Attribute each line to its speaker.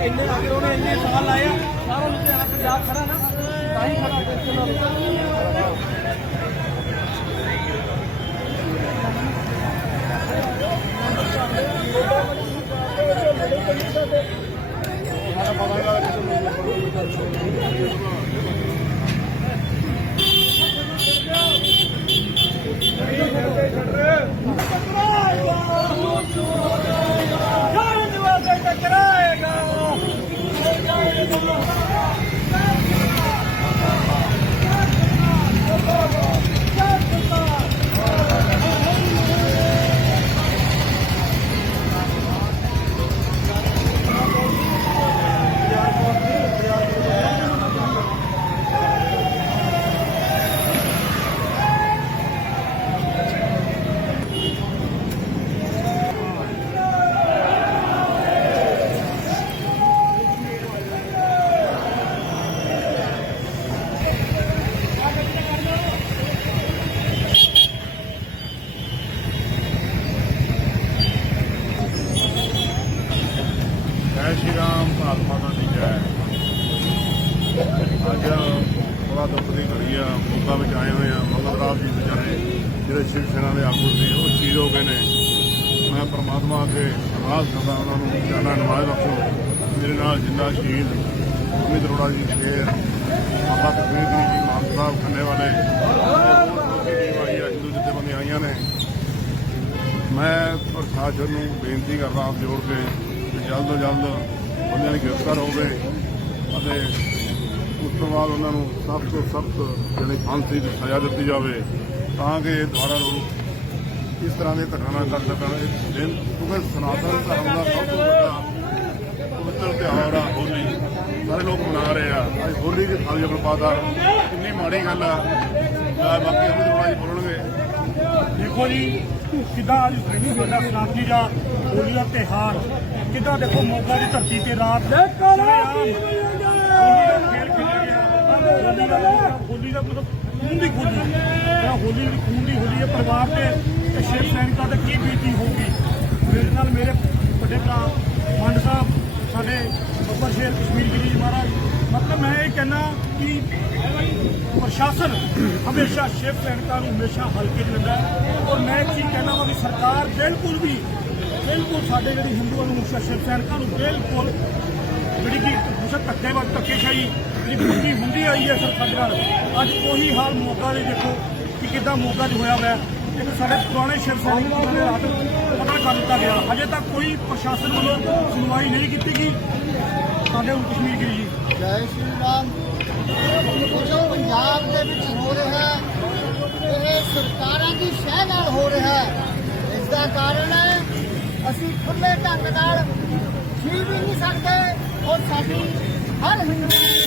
Speaker 1: ਇੰਨੇ ਅਗਰ ਉਹਨੇ ਇੰਨੇ ਸਾਲ ਲਾਏ ਸਾਰਾ ਲੁਧਿਆਣਾ ਪੰਜਾਬ ਖੜਾ ਨਾ ਤਾਂ ਹੀ ਖੜਾ ਟੈਨਸ਼ਨ ਨਾ ਲਓ
Speaker 2: ਜੈ ਸ਼੍ਰੀ ਰਾਮ ਭਾਰਤ ਮਾਤਾ ਦੀ ਜੈ। ਅੱਜ ਬੜਾ ਦੁੱਖ ਦੀ ਘੜੀ ਆ ਮੋਗਾ ਵਿੱਚ ਆਏ ਹੋਏ ਆ ਭਗਤ ਰਾਮ ਜੀ ਵਿਚਾਰੇ, ਜਿਹੜੇ ਸ਼ਿਵ ਸੈਨਾ ਦੇ ਆਗੂ ਸੀ, ਉਹ ਸ਼ਹੀਦ ਹੋ ਗਏ ਨੇ। ਮੈਂ ਪ੍ਰਮਾਤਮਾ ਅੱਗੇ ਅਰਦਾਸ ਕਰਦਾ ਉਹਨਾਂ ਨੂੰ ਜਾਨਾ ਨਵਾਜ਼ ਰੱਖੋ। ਮੇਰੇ ਨਾਲ ਜਿੰਨਾ ਸ਼ਹੀਦ ਅਮਿਤ ਅਰੋੜਾ ਜੀ ਸ਼ੇਰ ਮਾਤਾ ਕਸ਼ਮੀਰ ਜੀ, ਮਾਨ ਸਾਹਿਬ ਖੰਨੇ ਵਾਲੇ ਹਿੰਦੂ ਜਥੇਬੰਦੀਆਂ ਆਈਆਂ ਨੇ। ਮੈਂ ਪ੍ਰਸ਼ਾਸਨ ਨੂੰ ਬੇਨਤੀ ਕਰਦਾ ਹੱਥ ਜੋੜ ਕੇ ਜਲਦ ਤੋਂ ਜਲਦ ਬੰਦਿਆਂ ਦੀ ਗ੍ਰਿਫਤਾਰ ਹੋਵੇ ਅਤੇ ਉਸ ਤੋਂ ਬਾਅਦ ਉਹਨਾਂ ਨੂੰ ਸਖਤ ਤੋਂ ਸਖਤ ਜਿਹੜੀ ਫਾਂਸੀ ਦੀ ਸਜ਼ਾ ਦਿੱਤੀ ਜਾਵੇ ਤਾਂ ਕਿ ਇਹ ਦੁਬਾਰਾ ਲੋਕ ਇਸ ਤਰ੍ਹਾਂ ਦੇ ਘਟਨਾ ਨਾ ਕਰ ਸਕਣ। ਇਹ ਦਿਨ ਕਿਉਂਕਿ ਸਨਾਤਨ ਧਰਮ ਦਾ ਸਭ ਤੋਂ ਵੱਡਾ ਪਵਿੱਤਰ ਤਿਉਹਾਰ ਆ, ਹੋਲੀ। ਸਾਰੇ ਲੋਕ ਮਨਾ ਰਹੇ ਆ। ਅੱਜ ਹੋਲੀ ਦੀ ਥਾਲੀ ਉੱਪਰ ਪਾਤਾ ਕਿੰਨੀ ਮਾੜੀ ਗੱਲ ਆ। ਆ ਬਾਕੀ ਅਮਿਤ ਜੀ ਬੋਲਣਗੇ।
Speaker 3: ਦੇਖੋ ਜੀ ਕਿੱਦਾਂ ਅੱਜ ਸਾਡਾ ਸਨਾਤਨੀ ਦਾ ਹੋਲੀ ਦਾ ਤਿਹਾਰ ਕਿੱਦਾਂ ਦੇਖੋ ਮੋਗਾ ਦੀ ਧਰਤੀ ਤੇ ਰਾਤ ਹੋਲੀ ਦਾ ਮਤਲਬ ਖੂਨ ਦੀ ਹੋਲੀ ਹੋਲੀ ਦੀ ਖੂਨ ਦੀ ਹੋਲੀ ਹੈ ਪਰਿਵਾਰ ਤੇ ਤੇ ਸ਼ਿਵ ਸੈਨਿਕਾਂ ਤੇ ਕੀ ਬੀਤੀ ਹੋਊਗੀ ਮੇਰੇ ਨਾਲ ਮੇਰੇ ਵੱਡੇ ਭਰਾ ਮੰਡ ਸਾਹਿਬ ਸਾਡੇ ਬੱਬਰ ਸ਼ੇਰ ਕਸ਼ਮੀਰ ਗਿਰੀ ਮਹਾਰਾਜ ਮਤਲਬ ਮੈਂ ਇਹ ਕਹਿਣਾ ਕਿ ਪ੍ਰਸ਼ਾਸਨ ਹਮੇਸ਼ਾ ਸ਼ਿਵ ਸੈਨਿਕਾਂ ਨੂੰ ਹਮੇਸ਼ਾ ਹਲਕੇ 'ਚ ਲੈਂਦਾ ਔਰ ਮੈਂ ਇੱਕ ਚੀਜ਼ ਕਹਿਣਾ ਵਾ ਵੀ ਸਰਕਾਰ ਬਿਲਕੁਲ ਵੀ, ਬਿਲਕੁਲ ਸਾਡੇ ਜਿਹੜੇ ਹਿੰਦੂਆਂ ਨੂੰ ਸ਼ਿਵ ਸੈਨਿਕਾਂ ਨੂੰ ਬਿਲਕੁਲ ਜਿਹੜੀ ਕਿ ਮੁਸਕ ਧੱਕੇ ਵੱਲ ਧੱਕੇਸ਼ਾਹੀ ਜਿਹੜੀ ਪੂਰੀ ਹੁੰਦੀ ਆਈ ਹੈ ਸਰ ਸਾਡੇ ਨਾਲ, ਅੱਜ ਉਹੀ ਹਾਲ ਮੌਕਾ ਦੇ ਦੇਖੋ ਕਿ ਕਿੱਦਾਂ ਮੌਕਾ 'ਚ ਹੋਇਆ ਹੋਇਆ ਇੱਕ ਸਾਡੇ ਪੁਰਾਣੇ ਸ਼ਿਵ ਸੈਨਿਕਾਂ ਨੂੰ ਰਾਤ ਕਤਲ ਕਰ ਦਿੱਤਾ ਗਿਆ। ਅਜੇ ਤੱਕ ਕੋਈ ਪ੍ਰਸ਼ਾਸਨ ਵੱਲੋਂ ਸੁਣਵਾਈ ਨਹੀਂ ਕੀਤੀ ਗਈ। ਸਾਡੇ ਹੁਣ ਕਸ਼ਮੀਰ ਗਿਰੀ ਜੀ।
Speaker 4: ਜੈ ਸ਼੍ਰੀ ਰਾਮ। ਜੋ ਪੰਜਾਬ ਦੇ ਵਿੱਚ ਹੋ ਰਿਹਾ ਹੈ। ਇਹ ਸਰਕਾਰਾਂ ਦੀ ਸ਼ਹਿ ਨਾਲ ਹੋ ਰਿਹਾ ਹੈ। ਇਸ ਦਾ ਕਾਰਨ ਹੈ, ਅਸੀਂ ਖੁੱਲੇ ਢੰਗ ਨਾਲ ਜੀ ਵੀ ਨਹੀਂ ਸਕਦੇ ਔਰ ਸਾਡੀ ਹਰ ਹਿੰਦੂ